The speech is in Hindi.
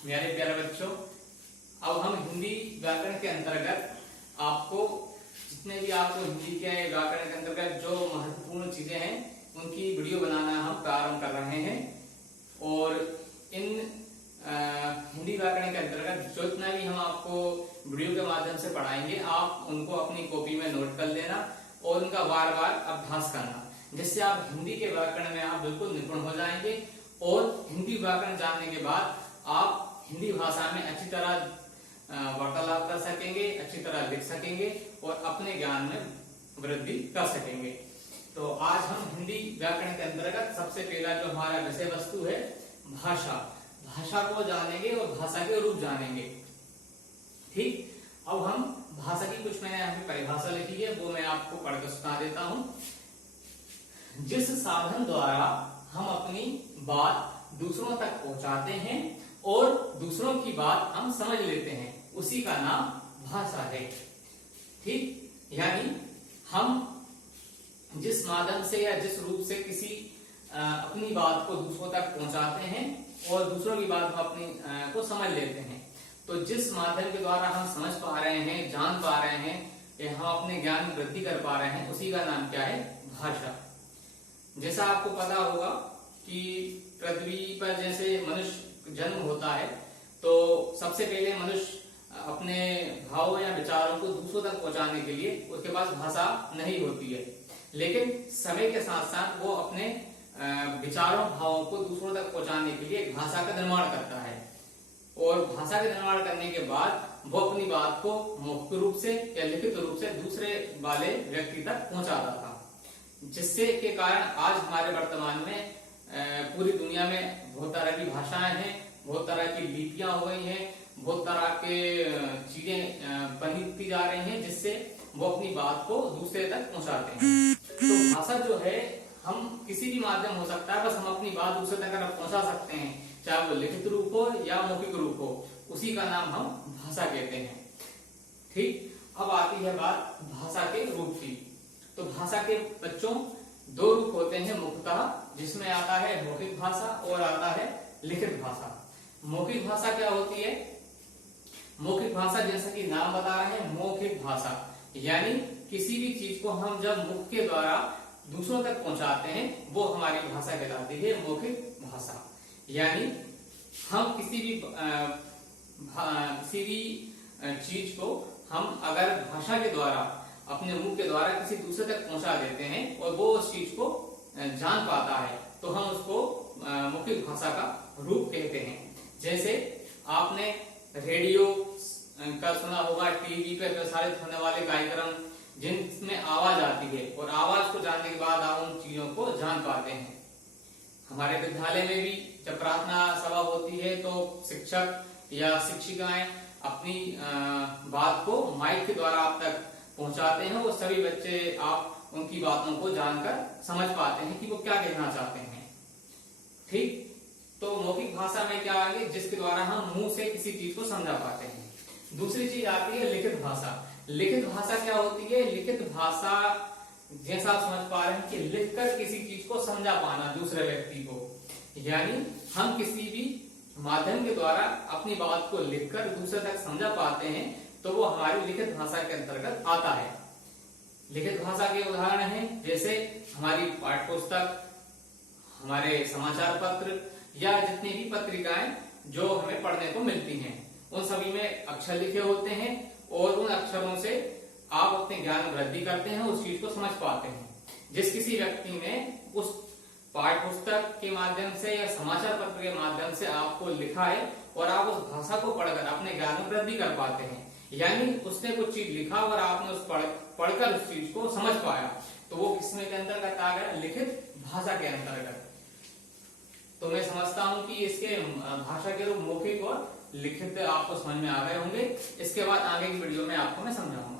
मेरे प्यारे बच्चों, अब हम हिंदी व्याकरण के अंतर्गत आपको जितने भी आपको हिंदी के व्याकरण के अंतर्गत जो महत्वपूर्ण चीजें हैं उनकी वीडियो बनाना हम प्रारंभ कर रहे हैं। और इन हिंदी व्याकरण के अंतर्गत जो इतना भी हम आपको वीडियो के माध्यम से पढ़ाएंगे, आप उनको अपनी कॉपी में नोट कर लेना और उनका बार बार अभ्यास करना, जिससे आप हिंदी के व्याकरण में आप बिल्कुल निपुण हो जाएंगे। और हिंदी व्याकरण जानने के बाद आप हिंदी भाषा में अच्छी तरह वार्तालाप कर सकेंगे, अच्छी तरह लिख सकेंगे और अपने ज्ञान में वृद्धि कर सकेंगे। तो आज हम हिंदी व्याकरण के अंतर्गत सबसे पहला जो हमारा विषय वस्तु है भाषा, भाषा को जानेंगे और भाषा के रूप जानेंगे। ठीक, अब हम भाषा की कुछ मैंने यहाँ पे परिभाषा लिखी है, वो मैं आपको पढ़कर सुना देता हूँ। जिस साधन द्वारा हम अपनी बात दूसरों तक पहुंचाते हैं और दूसरों की बात हम समझ लेते हैं, उसी का नाम भाषा है। ठीक, यानी हम जिस माध्यम से या जिस रूप से किसी अपनी बात को दूसरों तक पहुंचाते हैं और दूसरों की बात हम अपनी को समझ लेते हैं, तो जिस माध्यम के द्वारा हम समझ पा रहे हैं, जान पा रहे हैं, या हम अपने ज्ञान में वृद्धि कर पा रहे हैं, उसी का नाम क्या है? भाषा। जैसा आपको पता होगा कि पृथ्वी पर जैसे मनुष्य जन्म होता है तो सबसे पहले मनुष्य अपने भावों या विचारों को दूसरों तक पहुंचाने के लिए उसके पास भाषा नहीं होती है, लेकिन समय के साथ साथ वो अपने विचारों भावों को दूसरों तक पहुंचाने के लिए भाषा का निर्माण करता है। और भाषा का निर्माण करने के बाद वो अपनी बात को मौखिक रूप से या लिखित रूप से दूसरे वाले व्यक्ति तक पहुंचाता था, जिससे के कारण आज हमारे वर्तमान में पूरी दुनिया में बहुत तरह की भाषाएं हैं, बहुत तरह की लिपियां हो गई हैं, बहुत तरह के चीजें बनती जा रही हैं, जिससे वो अपनी बात को दूसरे तक पहुंचाते हैं। तो भाषा जो है हम किसी भी माध्यम हो सकता है, बस हम अपनी बात दूसरे तक पहुंचा सकते हैं, चाहे वो लिखित रूप हो या मौखिक रूप हो, उसी का नाम हम भाषा कहते हैं। ठीक, अब आती है बात भाषा के रूप की। तो भाषा के बच्चों दो रूप होते हैं मुख्यतः, जिसमें आता है मौखिक भाषा और आता है लिखित भाषा। मौखिक भाषा क्या होती है? मौखिक भाषा जैसा कि नाम बता रहे हैं, मौखिक भाषा यानी किसी भी चीज को हम जब मुख के द्वारा दूसरों तक पहुंचाते हैं वो हमारी भाषा कहलाती है मौखिक भाषा। यानी हम किसी भी चीज को हम अगर भाषा के द्वारा अपने मुंह के द्वारा किसी दूसरे तक पहुंचा देते हैं और वो उस चीज को जान पाता है, तो हम उसको मौखिक भाषा का रूप कहते हैं। जैसे आपने रेडियो का सुना होगा, टीवी पे प्रसारित होने वाले कार्यक्रम जिनमें आवाज आती है और आवाज को जानने के बाद आप उन चीजों को जान पाते हैं। हमारे विद्यालय में भी जब प्रार्थना सभा होती है तो शिक्षक या शिक्षिकाएं अपनी बात को माइक के द्वारा आप तक पहुंचाते हैं और सभी बच्चे आप उनकी बातों को जानकर समझ पाते हैं कि वो क्या कहना चाहते हैं। ठीक, तो मौखिक भाषा में क्या आगे, जिसके द्वारा हम मुंह से किसी चीज को समझा पाते हैं। दूसरी चीज आती है लिखित भाषा। लिखित भाषा क्या होती है? लिखित भाषा जैसा आप समझ पा रहे हैं कि लिखकर किसी चीज को समझा पाना दूसरे व्यक्ति को, यानी हम किसी भी माध्यम के द्वारा अपनी बात को लिखकर दूसरे तक समझा पाते हैं, तो वो हमारी लिखित भाषा के अंतर्गत आता है। लिखित भाषा के उदाहरण हैं जैसे हमारी पाठ्य पुस्तक, हमारे समाचार पत्र या जितनी भी पत्रिकाएं जो हमें पढ़ने को मिलती हैं, उन सभी में अक्षर लिखे होते हैं और उन अक्षरों से आप अपने ज्ञान में वृद्धि करते हैं, उस चीज को समझ पाते हैं। जिस किसी व्यक्ति ने उस पाठ्य पुस्तक के माध्यम से या समाचार पत्र के माध्यम से आपको लिखा है और आप उस भाषा को पढ़कर अपने ज्ञान में वृद्धि कर पाते हैं, यानी उसने कुछ चीज लिखा और आपने उस पढ़कर उस चीज को समझ पाया, तो वो किसमें के अंतर्गत आ गया? लिखित भाषा के अंतर्गत। तो मैं समझता हूं कि इसके भाषा के रूप मौखिक और लिखित आपको समझ में आ गए होंगे। इसके बाद आगे की वीडियो में आपको मैं समझाऊंगा।